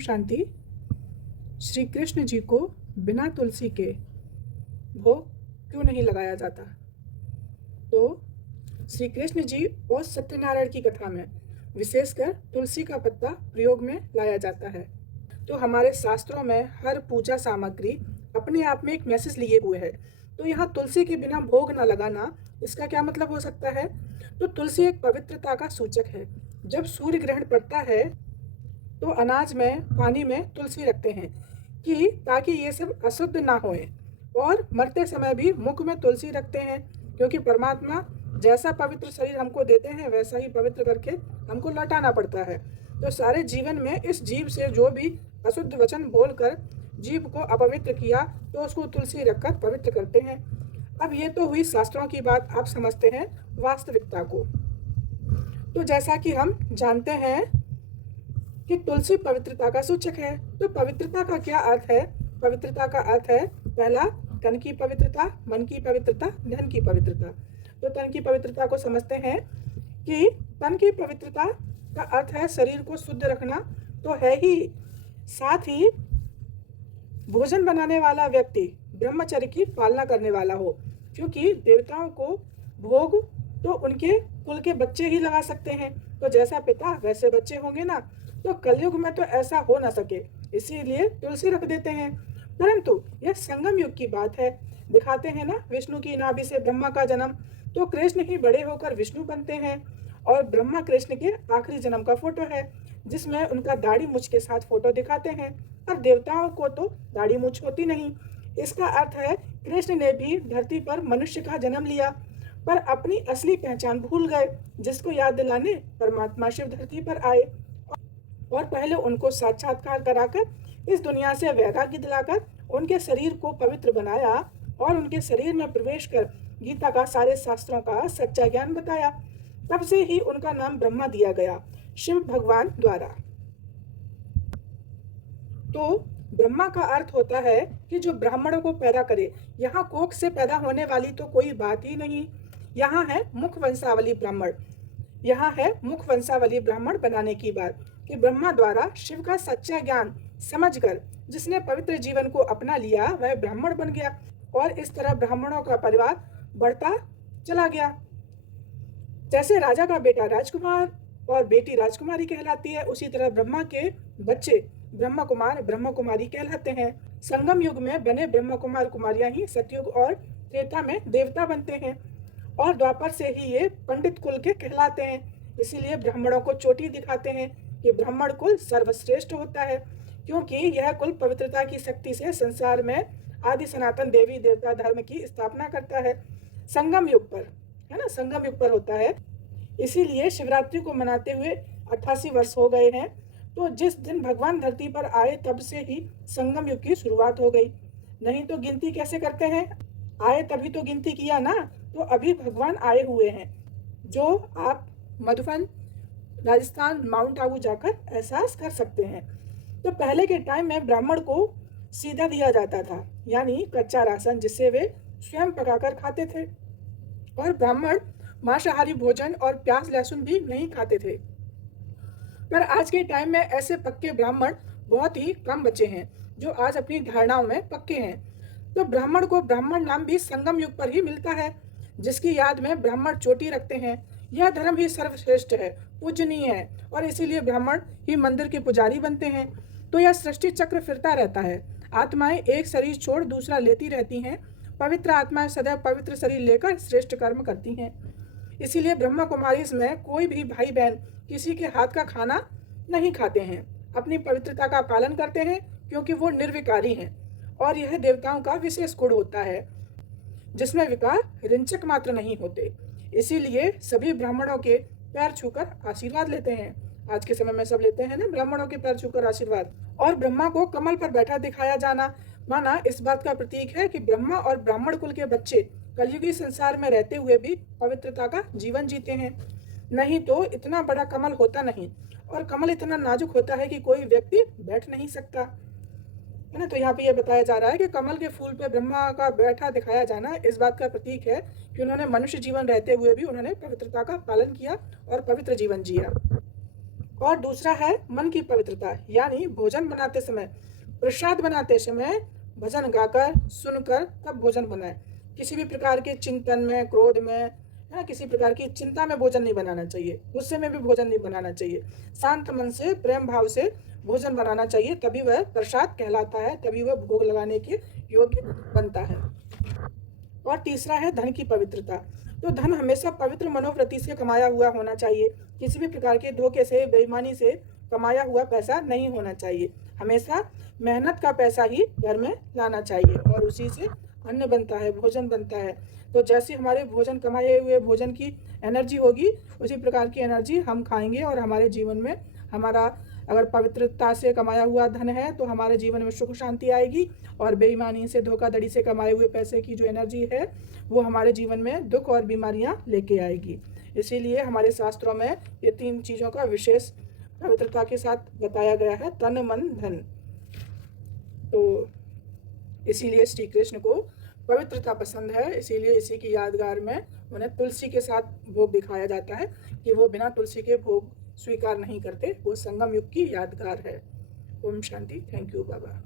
शांति। श्री कृष्ण जी को बिना तुलसी के भोग क्यों नहीं लगाया जाता? तो श्री कृष्ण जी और सत्यनारायण की कथा में विशेषकर तुलसी का पत्ता प्रयोग में लाया जाता है। तो हमारे शास्त्रों में हर पूजा सामग्री अपने आप में एक मैसेज लिए हुए है। तो यहाँ तुलसी के बिना भोग न लगाना, इसका क्या मतलब हो सकता है? तो तुलसी एक पवित्रता का सूचक है। जब सूर्य ग्रहण पड़ता है तो अनाज में, पानी में तुलसी रखते हैं कि ताकि ये सब अशुद्ध ना होए, और मरते समय भी मुख में तुलसी रखते हैं, क्योंकि परमात्मा जैसा पवित्र शरीर हमको देते हैं वैसा ही पवित्र करके हमको लौटाना पड़ता है। तो सारे जीवन में इस जीव से जो भी अशुद्ध वचन बोलकर जीव को अपवित्र किया तो उसको तुलसी रखकर पवित्र करते हैं। अब ये तो हुई शास्त्रों की बात, आप समझते हैं वास्तविकता को। तो जैसा कि हम जानते हैं कि तुलसी पवित्रता का सूचक है। तो पवित्रता का क्या अर्थ है? पवित्रता का अर्थ है, पहला, तन की पवित्रता, मन की पवित्रता, धन की पवित्रता। तो तन की पवित्रता को समझते हैं कि तन की पवित्रता का अर्थ है शरीर को शुद्ध रखना, तो है ही। साथ ही भोजन बनाने वाला व्यक्ति ब्रह्मचर्य की पालना करने वाला हो, क्योंकि देवताओं को भोग तो उनके कुल के बच्चे ही लगा सकते हैं। तो जैसा पिता वैसे बच्चे होंगे ना। तो कलयुग में तो ऐसा हो ना सके, इसीलिए तुलसी रख देते हैं। परंतु यह संगम युग की बात है। दिखाते हैं ना, विष्णु की नाभि से ब्रह्मा का जन्म, तो कृष्ण ही बड़े होकर विष्णु बनते हैं। और ब्रह्मा कृष्ण के आखिरी जन्म का फोटो है, जिसमें उनका दाढ़ी मूछ के साथ फोटो दिखाते हैं। और देवताओं को तो दाढ़ी मूछ होती नहीं। इसका अर्थ है कृष्ण ने भी धरती पर मनुष्य का जन्म लिया, पर अपनी असली पहचान भूल गए, जिसको याद दिलाने परमात्मा शिव धरती पर आए और पहले उनको साक्षात्कार कराकर इस दुनिया से वैराग्य दिलाकर उनके शरीर को पवित्र बनाया और उनके शरीर में प्रवेश कर गीता का, सारे शास्त्रों का सच्चा ज्ञान बताया। तब से ही उनका नाम ब्रह्मा दिया गया, शिव भगवान द्वारा। तो ब्रह्मा का अर्थ होता है कि जो ब्राह्मणों को पैदा करे। यहाँ कोख से पैदा होने वाली तो कोई बात ही नहीं। यहाँ है मुख वंशावली ब्राह्मण, यहाँ है मुख वंशावली ब्राह्मण बनाने की बात, कि ब्रह्मा द्वारा शिव का सच्चा ज्ञान समझकर जिसने पवित्र जीवन को अपना लिया वह ब्राह्मण बन गया, और इस तरह ब्राह्मणों का परिवार बढ़ता चला गया। जैसे राजा का बेटा राजकुमार और बेटी राजकुमारी कहलाती है, उसी तरह ब्रह्मा के बच्चे ब्रह्म कुमार ब्रह्म कुमारी कहलाते हैं। संगम युग में बने ब्रह्म कुमार कुमारियां ही सतयुग और त्रेता में देवता बनते हैं, और द्वापर से ही ये पंडित कुल के कहलाते हैं। इसीलिए ब्राह्मणों को चोटी दिखाते हैं कि ब्राह्मण कुल सर्वश्रेष्ठ होता है, क्योंकि यह कुल पवित्रता की शक्ति से संसार में आदि सनातन देवी देवता धर्म की स्थापना करता है। संगम युग पर, है ना, संगम युग पर होता है। इसीलिए शिवरात्रि को मनाते हुए 88 वर्ष हो गए हैं। तो जिस दिन भगवान धरती पर आए तब से ही संगम युग की शुरुआत हो गई। नहीं तो गिनती कैसे करते हैं? आए तभी तो गिनती किया ना। तो अभी भगवान आए हुए हैं, जो आप मधुबन, राजस्थान, माउंट आबू जाकर एहसास कर सकते हैं। तो पहले के टाइम में ब्राह्मण को सीधा दिया जाता था, यानी कच्चा राशन, जिससे वे स्वयं पकाकर खाते थे। और ब्राह्मण मांसाहारी भोजन और प्याज लहसुन भी नहीं खाते थे। पर आज के टाइम में ऐसे पक्के ब्राह्मण बहुत ही कम बचे हैं, जो आज अपनी धारणाओं में पक्के हैं। तो ब्राह्मण को ब्राह्मण नाम भी संगम युग पर ही मिलता है, जिसकी याद में ब्राह्मण चोटी रखते हैं। यह धर्म ही सर्वश्रेष्ठ है, पूजनीय है, और इसीलिए ब्राह्मण ही मंदिर के पुजारी बनते हैं। तो यह सृष्टि चक्र फिरता रहता है। आत्माएं एक शरीर छोड़ दूसरा लेती रहती हैं। पवित्र आत्माएं सदैव पवित्र शरीर लेकर श्रेष्ठ कर्म करती हैं। इसीलिए ब्रह्मा कुमारी में कोई भी भाई बहन किसी के हाथ का खाना नहीं खाते हैं, अपनी पवित्रता का पालन करते हैं, क्योंकि वो निर्विकारी हैं। और यह देवताओं का विशेष गुण होता है, जिसमें विकार रिंचक मात्र नहीं होते। इसीलिए सभी ब्राह्मणों के पैर छूकर आशीर्वाद लेते हैं। आज के समय में सब लेते हैं ना, ब्राह्मणों के पैर छूकर आशीर्वाद। और ब्रह्मा को कमल पर बैठा दिखाया जाना माना इस बात का प्रतीक है कि ब्रह्मा और ब्राह्मण कुल के बच्चे कलयुगी संसार में रहते हुए भी पवित्रता का जीवन जीते हैं। नहीं तो इतना बड़ा कमल होता नहीं, और कमल इतना नाजुक होता है कि कोई व्यक्ति बैठ नहीं सकता, है ना। तो यहाँ पे ये बताया जा रहा है कि कमल के फूल पे ब्रह्मा का बैठा दिखाया जाना इस बात का प्रतीक है कि उन्होंने मनुष्य जीवन रहते हुए भी उन्होंने पवित्रता का पालन किया और पवित्र जीवन जिया। और दूसरा है मन की पवित्रता, यानी भोजन बनाते समय, प्रसाद बनाते समय भजन गाकर सुनकर तब भोजन बनाए। किसी भी प्रकार के चिंतन में, क्रोध में, है ना, किसी प्रकार की चिंता में भोजन नहीं बनाना चाहिए, गुस्से में भी भोजन नहीं बनाना चाहिए। शांत मन से, प्रेम भाव से भोजन बनाना चाहिए, तभी वह प्रसाद कहलाता है, तभी वह भोग लगाने के योग्य बनता है। और तीसरा है धन की पवित्रता। तो धन हमेशा पवित्र मनोवृत्ति से कमाया हुआ होना चाहिए। किसी भी प्रकार के धोखे से, बेईमानी से कमाया हुआ पैसा नहीं होना चाहिए। हमेशा मेहनत का पैसा ही घर में लाना चाहिए और उसी से अन्न बनता है, भोजन बनता है। तो जैसे हमारे भोजन, कमाए हुए भोजन की एनर्जी होगी, उसी प्रकार की एनर्जी हम खाएंगे और हमारे जीवन में हमारा, अगर पवित्रता से कमाया हुआ धन है तो हमारे जीवन में सुख शांति आएगी, और बेईमानी से, धोखाधड़ी से कमाए हुए पैसे की जो एनर्जी है वो हमारे जीवन में दुख और बीमारियां लेके आएगी। इसीलिए हमारे शास्त्रों में ये 3 चीज़ों का विशेष पवित्रता के साथ बताया गया है, तन मन धन। तो इसीलिए श्री कृष्ण को पवित्रता पसंद है, इसीलिए इसी की यादगार में उन्हें तुलसी के साथ भोग दिखाया जाता है कि वो बिना तुलसी के भोग स्वीकार नहीं करते। वो संगम युग की यादगार है। Om Shanti. Thank you Baba.